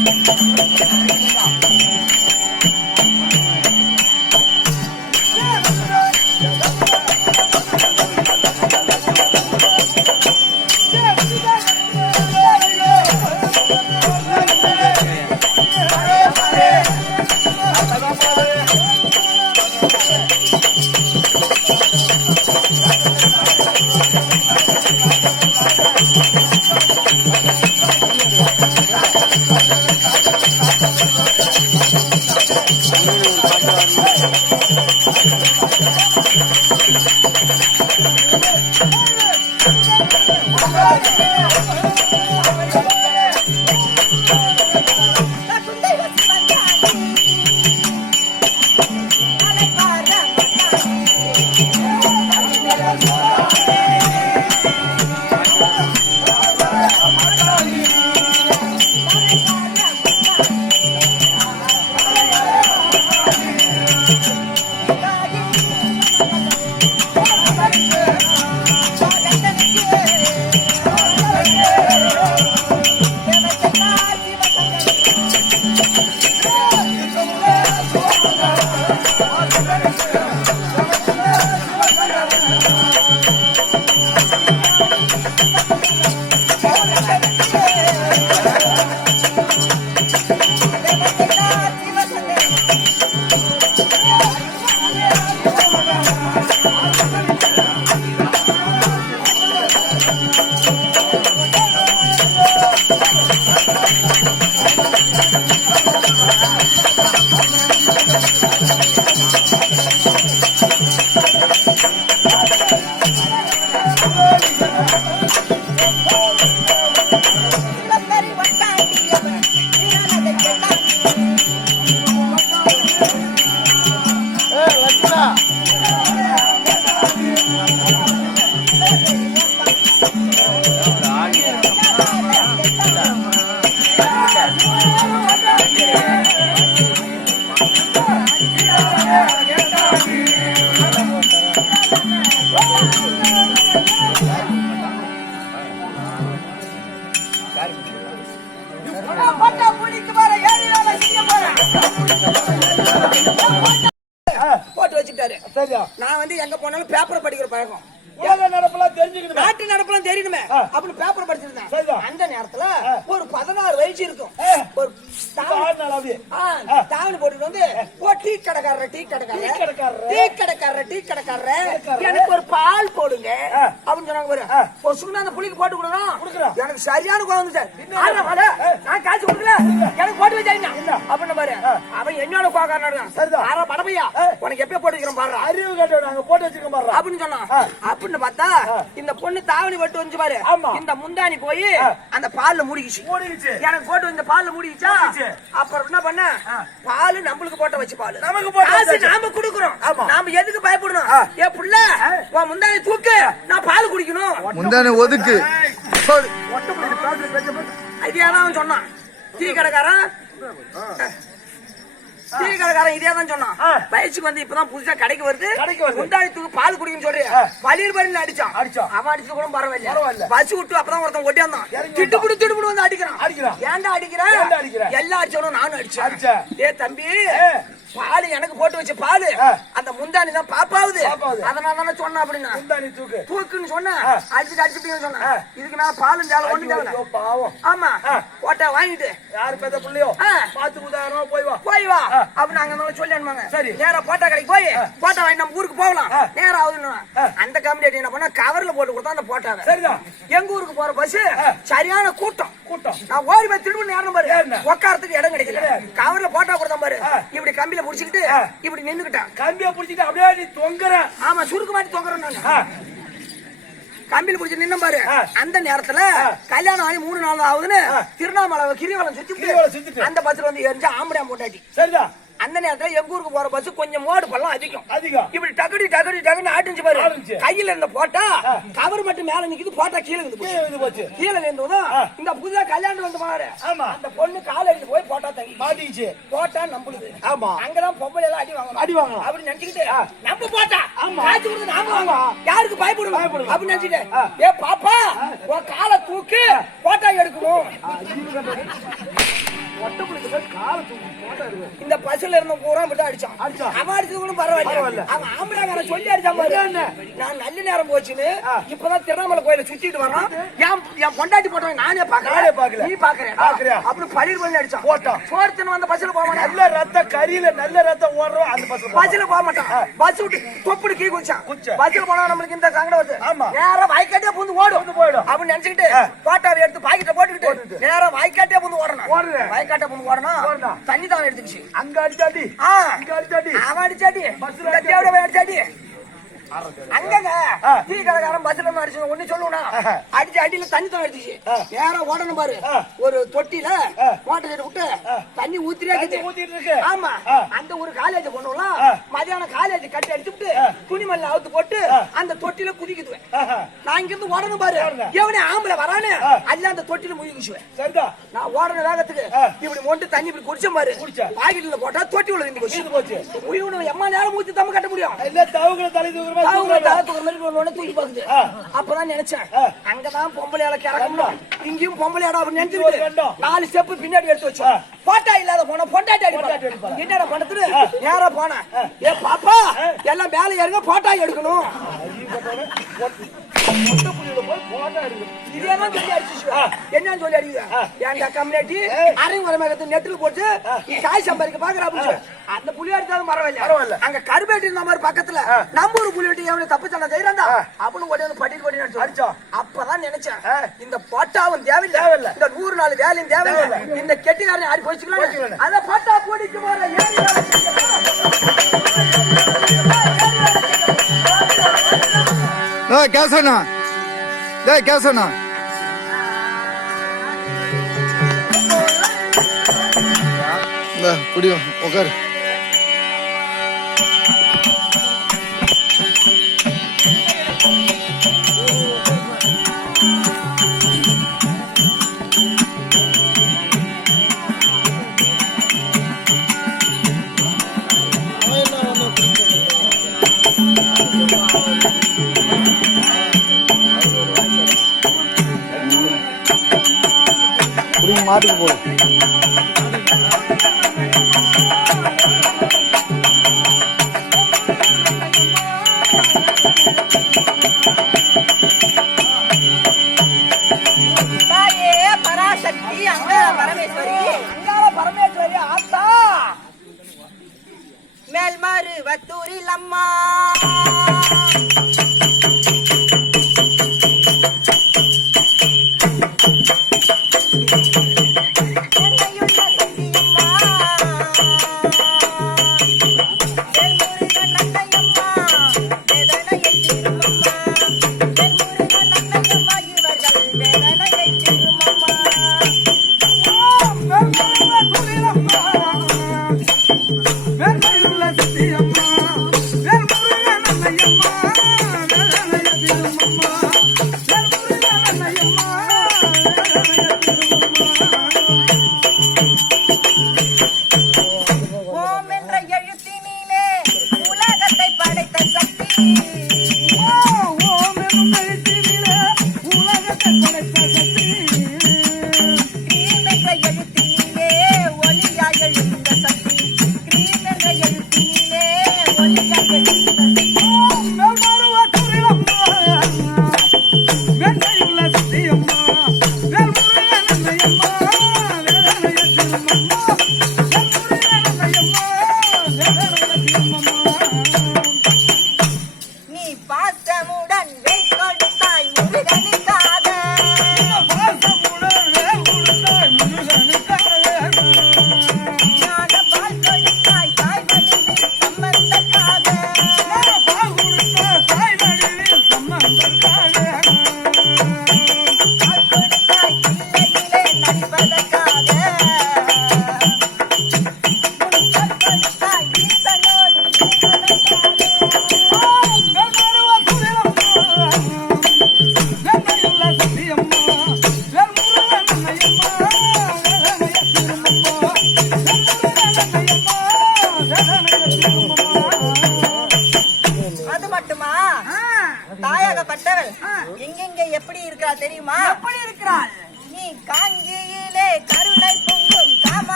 போட்டா முடிக்கு போட்டு வச்சுட்டாரு சரியா. நான் வந்து எங்க போனாலும் பேப்பர் படிக்கிற பழக்கம். உலக நடப்பெல்லாம் தெரிஞ்சுக்கணுமே நாட்டு நடப்பெல்லாம் தெரியணுமே. அப்படின்னு பேப்பர் படிச்சிருந்தேன். அந்த நேரத்துல. ஒரு பதினாறு வயசு இருக்கும். ஒரு தாவணி- போட்டுட்டு வந்து ஓ டீ கடைக்காரர் டீ கடைக்காரர். டீ கடைக்காரர் டீ கடைக்காரர். எனக்கு ஒரு பால் போடுங்க. அப்படின்னு சொன்னாங்க. ஒரு சுண்ணா அந்த புளிக்கு போட்டு கொடுக்குறோம். எனக்கு சரியான கோவம் வந்து சார். நான் காசு கொடுக்கல அவன் என்னோட கோகாரன் சரிதான். உனக்கு எப்ப போட்டு வைக்கிறோம் பாரு அறிவு கேட்டவன் அங்க போட்டு வச்சிருக்க பாரு அப்படின்னு சொன்னான். அப்படின்னு பார்த்தா. இந்த பொண்ணு தாவணி போட்டு வந்து பாரு. ஆமா. இந்த முந்தாணி போய். அந்த பால்ல மூடிக்கிச்சு. மூடிக்கிச்சு. எனக்கு போட்டு இந்த பால்ல மூடிக்கிச்சா. அப்புறம் என்ன பண்ண. பால் நம்மளுக்கு போட்ட வச்சு பால். நமக்கு போட்டு. நாம குடுக்குறோம். நாம எதுக்கு பயப்படணும். ஏ புள்ள உன் முந்தாணி தூக்கு. நான் பால் குடிக்கணும். முந்தானை ஒதுக்கு. அவன் சொன்னான். டீ கடைக்காரன். டீ கடைக்காரன் இதே தான் சொன்னான். வயசுக்கு வந்து இப்பதான் புதுசா கடைக்கு வருது கடைக்கு வருது. பால் குடிக்கணும்னு சொல்றேன் ஆ. பள்ளியில் பள்ளியில் அடிச்சான் அடிச்சான். அவன் அடிச்சது கூட பரவாயில்ல பரவாயில்ல. பஸ் விட்டு அப்பதான் ஒருத்தன் ஒட்டியாந்தான் திட்டுப்புடு திட்டுப்புடு வந்து அடிக்கிறான் அடிக்கிறான். ஏன்டா அடிக்கிற ஏன்டா அடிக்கிற? எல்லா அடிச்சவனும் நானும் அடிச்சேன். ஏ தம்பி. பால் எனக்கு போட்டு வச்ச பால். அந்த முந்தாணி தான் பாப்பாவுது. அதனால தானே சொன்னேன் அப்படின்னா முந்தானி தூக்கு தூக்குன்னு சொன்ன ஆ. அடிச்சுட்டு அடிச்சுட்டு சொன்னேன். இதுக்கு நான் பாலும் தேவை ஒண்ணு தேவை பாவம் ஆமா. போட்டா வாங்கிட்டு யாரு பேத்த புள்ளையோ. பாத்து உதாரணமா போய் வா போய் வா. அப்படின்னு அங்க சொல்லி சரி. நேரா போட்டா கடைக்கு போய் போட்டா வாங்கி நம்ம ஊருக்கு போகலாம் ஆ. நேரா ஆகுதுன்னு. அந்த கம்பெனி என்ன பண்ணா கவர்ல போட்டு கொடுத்தா அந்த போட்டாவை சரிதான் எங்க ஊருக்கு போற பஸ். சரியான கூட்டம் கூட்டம் நான் ஓடி போய் திரும்ப நேரம் பாரு. உட்காரத்துக்கு இடம் கிடைக்கல. கவர்ல போட்டா கொடுத்தா பாரு. இப்படி கம்பியில புடிச்சுக்கிட்டு. இப்படி நின்னுக்கிட்டான் கம்பிய புடிச்சிட்டு அப்படியே நீ தொங்குற ஆமா சுருக்கு மாட்டி தொங்குறேன் நானு கம்பியில புடிச்சு நின்ன பாரு. அந்த நேரத்துல. கல்யாணம் ஆகி மூணு நாள் ஆகுதுன்னு. திருவண்ணாமலை கிரிவலம் சுத்தி. அந்த பஸ்ல வந்து எரிஞ்சு ஆம்படியா போட்டாட்டி சரிதான் அந்த நேரத்துல எங்க ஊருக்கு போற பஸ் கொஞ்சம் மோடு பள்ளம் அதிகம் அதிகம் இப்படி டக்கடி டக்கடி டக்குன்னு ஆட்டுச்சு பாரு. கையில இருந்த போட்டா. கவர் மட்டும் மேல நிக்குது போட்டா கீழே இருக்குது போச்சு. கீழே ஆ. இந்த புதுசா கல்யாணம் வந்து ஆமா. அந்த பொண்ணு கால எடுத்து போய் போட்டா தங்கி மாட்டிக்கிச்சு போட்டா நம்பளுது ஆமா. அங்கதான் பொம்பளை எல்லாம் அடி வாங்கணும் அடி வாங்கணும். அப்படி நினைச்சுக்கிட்டு. நம்ம போட்டா ஆமா. காய்ச்சி கொடுத்து நாம ஆமா. வாங்க யாருக்கு பயப்படணும் பயப்படணும். அப்படி நினைச்சுட்டு. ஏ பாப்பா உன் காலை தூக்கு போட்டா எடுக்கணும் போய். இந்த பஸ்ல இருந்த பூரா மட்டும் அடிச்சான் அடிச்சான். அவன் அடிச்சது கூட பரவாயில்ல. அவன் ஆம்பளை சொல்லி அடிச்சான் பாரு? நான் நல்ல நேரம் போச்சுன்னு. இப்பதான் திருவண்ணாமலை கோயில சுத்திட்டு வரோம் என் என் பொண்டாட்டி போட்டவன் நானே பாக்கல நானே பார்க்கல. நீ பாக்குறியா பார்க்கறியா? அப்புறம் பள்ளியில் பண்ணி அடிச்சான் போட்டான். போர்த்துன்னு வந்த பஸ்ல போக மாட்டான் நல்ல ரத்த கரியில நல்ல ரத்தம் ஓடுறோம் அந்த பஸ் பஸ்ல போக மாட்டான் பஸ் விட்டு தொப்புடு கீ குச்சான் குச்சா. பஸ்ல போனா நம்மளுக்கு இந்த சங்கடம் வருது ஆமா. நேரா வாய்க்காட்டே புந்து ஓடும் போயிடும். அப்படின்னு நினைச்சுக்கிட்டு. போட்டாவை எடுத்து பாக்கெட்ட போட்டுக்கிட்டு போட்டுக்கிட்டு. நேரா வாய்க்காட்டே புந்து ஓடணும் ஓடுறேன். வாய்க்காட்டே புந்து ஓடணும் ஓடணும். தண்ணி தான் எடுத்துக்கிச்சு. அங்க அடிச்சாடி ஆ. இங்க அடிச்சாடி அவன் அடிச்சாடி பஸ்ல இந்த அங்கங்க. டீ கடைக்காரன் பஸ்ல அடிச்சு ஒண்ணு. அடிச்சு அடியில தண்ணி தான் அடிச்சு. நேரா ஓடணும் பாரு. ஒரு தொட்டில. மோட்டர் விட்டு. தண்ணி ஊத்திட்டு இருக்கு. ஆமா. அந்த ஒரு காலேஜ் பொண்ணுலாம் ஆ. மதியானம் காலேஜ் கட்டி அடிச்சுட்டு. துணிமல்ல அவுத்து போட்டு. அந்த தொட்டில குதிக்குது. நான் இங்க இருந்து ஓடணும் பாரு. எவனே ஆம்பளை வரானு. அல்ல அந்த தொட்டில முழுகிச்சுவேன் சரிதான் நான் ஓடுன வேகத்துக்கு. இப்படி மொண்டு தண்ணி இப்படி குடிச்ச பாரு குடிச்சா. பாக்கெட்ல போட்டா தொட்டி உள்ள போச்சு. உயிரினும் எம்மா நேரம் ஊத்தி தம்ம கட்ட முடியும் இல்ல தவகுல தலை தூக்குற அவங்க தூக்குறாங்க. தலை தூக்குற மாதிரி ஒண்ணு தூக்கி பாக்குது. அப்பதான் நினைச்சேன். அங்கதான் பொம்பளை ஆள கிறக்கணும் இங்கேயும் பொம்பளை ஆடா அப்படின்னு நினைச்சிட்டு. நாலு ஸ்டெப் பின்னாடி எடுத்து. வச்சோம். போட்டா இல்லாத போன பொண்டாட்டி. என்னடா பண்ணதுன்னு நேரா போனேன் ஏ பாப்பா எல்லாம் மேல ஏறுங்க போட்டா எடுக்கணும். என்னன்னு சொல்லி அடிக்குது எங்க கம்யூனிட்டி அரைங்குறை மேகத்தை நெட்டில் போட்டு நீ காய் சம்பாதிக்க பாக்குறா அந்த புலி அடிச்சாலும் பரவாயில்ல பரவாயில்ல. அங்க கருப்பேட்டி இருந்த மாதிரி பக்கத்துல நம்ம ஒரு புலி வெட்டி எவனை தப்பு சொன்ன தைரியம்டா அப்படின்னு ஓடி வந்து பட்டிட்டு ஓடி அடிச்சோம் அப்பதான் நினைச்சேன் இந்த பட்டாவும் தேவையில்ல தேவையில்ல. இந்த நூறு நாள் வேலையும் தேவையில்ல இந்த கெட்டிக்காரனை யாரி போச்சுக்கலாம் போச்சுக்கலாம். அத போட்டா போடிக்கு போற ஏறி வேலை கேசனா கேசவண்ணா. டேய் கேசவண்ணா. இந்த புடியும் உட்காரு மாட்டுக்கு போடு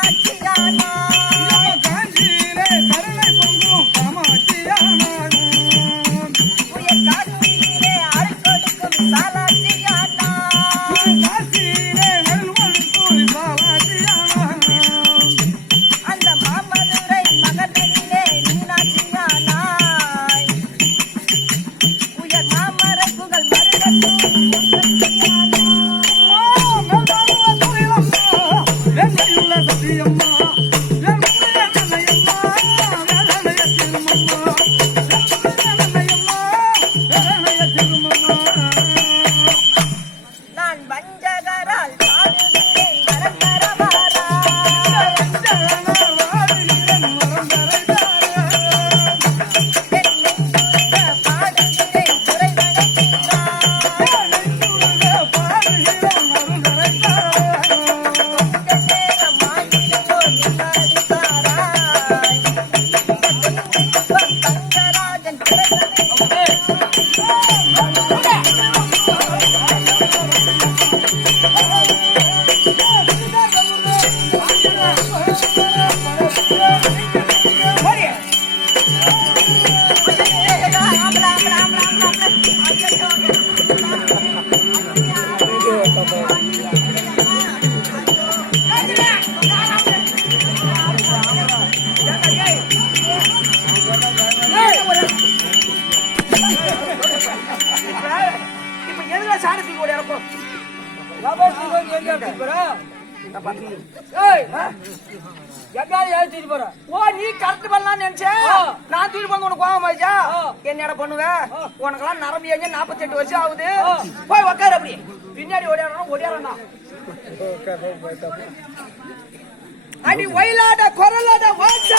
ஆட்சியானா நான் ஓ நீ கரெக்ட் பண்ணலாம் நினைச்சேன் நான் தூக்கி பண்ண உனக்கு கோவம் ஆயிச்சா என்னடா பண்ணுவேன் உனக்கெல்லாம் நரம்பு எங்க நாற்பத்தி எட்டு வருஷம் ஆகுது போய் உக்காரு அப்படி பின்னாடி ஓடியாடணும் ஓடியாடணும் அடி ஒயிலாட குரலாட வாச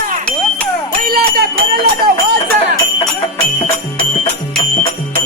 ஒயிலாட குரலாட வாச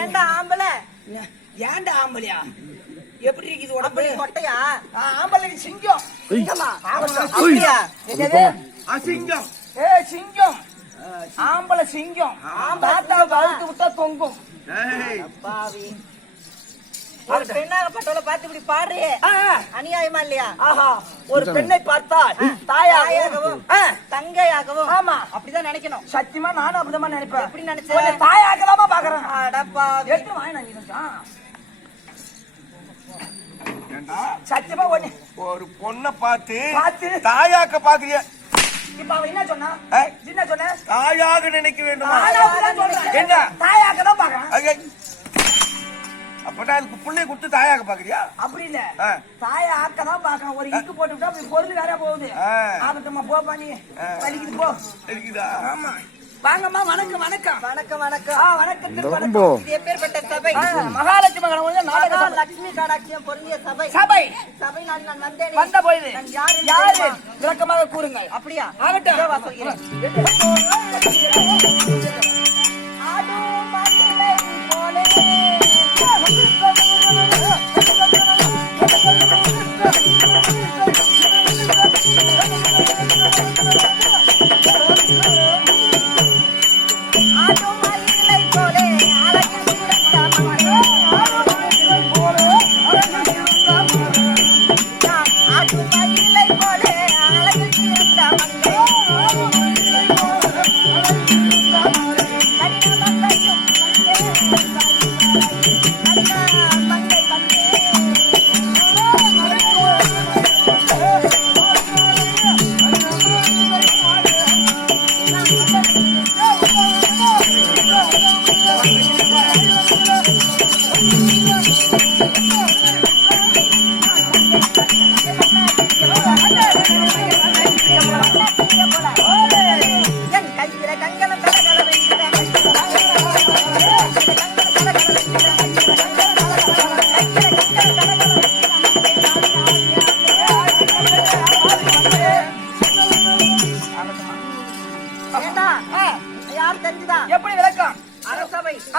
ஏண்டா ஆம்பளை? ஏன்டா ஆம்பளையா? எப்படி இருக்குது உடம்பு? கொட்டையா ஆ, ஆம்பளைக்கு சிங்கம். சிங்கமா? ஏ சிங்கம். ஆம்பளை சிங்கம். தாத்தாவுக்கு அவுத்து விட்டா தொங்கும். ஏய், பாவி ஒரு பெண்ணாகப்பட்டவளை பார்த்து இப்படி பாடுறியே. அநியாயமா இல்லையா? ஆஹா. ஒரு பெண்ணை பார்த்தால் தாயாகவும் தங்கையாகவும். ஆமா. அப்படிதான் நினைக்கணும். சத்தியமா நானும் அப்படிதான் நினைப்பேன். எப்படி நினைச்ச? உன்னை எடுத்து வாங்கினா சத்தியமா ஒண்ணு. ஒரு பொண்ணை பார்த்து பார்த்து. தாயாக்க பாக்குறிய இப்ப அவன் என்ன சொன்னா? என்ன சொன்ன? தாயாக நினைக்க வேண்டுமா. என்ன? தாயாக்க தான் பாக்குறேன். அப்படா அதுக்கு கொடுத்து தாயாக பாக்குறியா அப்படி இல்ல. தாய ஆக்க தான் பாக்குறேன் ஒரு இக்கு போட்டு விட்டா பொருள் வேற போகுது. ஆகட்டுமா போ பண்ணி வலிக்குது போ. இருக்குதா ஆமா. வாங்கம்மா வணக்கம் வணக்கம். வணக்கம் வணக்கம். ஆ வணக்கத்துக்கு வணக்கம். இது எப்பேற்பட்ட சபை. மகாலட்சுமி கணவன் நாடக. லட்சுமி காடாட்சியம் பொருந்திய சபை. சபை. சபை நான் நான் வந்தேன். வந்த பொழுது நான் யாரு யாரு விளக்கமாக கூறுங்கள். அப்படியா? ஆகட்டும். சொல்கிறேன். ஆடும் போலே.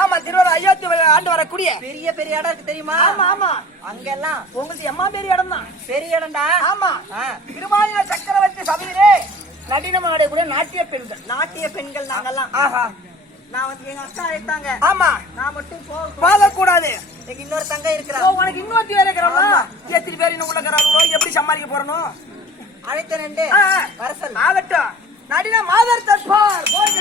ஆமா திருவாரூர் ஐயாத்தி ஆண்டு வரக்கூடிய. பெரிய பெரிய இடம் இருக்கு தெரியுமா? ஆமா ஆமா. அங்கெல்லாம். உங்களுக்கு எம்மா பெரிய இடம் தான் பெரிய இடம்டா. ஆமா. திருமாலின சக்கரவர்த்தி சபையிலே நடினம் ஆடக்கூடிய நாட்டிய பெண்கள். நாட்டிய பெண்கள் நாங்கெல்லாம். ஆஹா. நான் வந்து எங்க அக்கா அழைத்தாங்க. ஆமா. நான் மட்டும் போக கூடாது இன்னொரு தங்க இருக்கிறா உனக்கு இன்னொருத்தி வேற இருக்கிறாங்களா எத்தனை பேர் இன்னும் உள்ள எப்படி சமாளிக்க போறணும் அழைத்த ரெண்டு. ஆ, ஆ. வர சொல் ஆகட்டும். நடின மாதர் தற்பார் போய்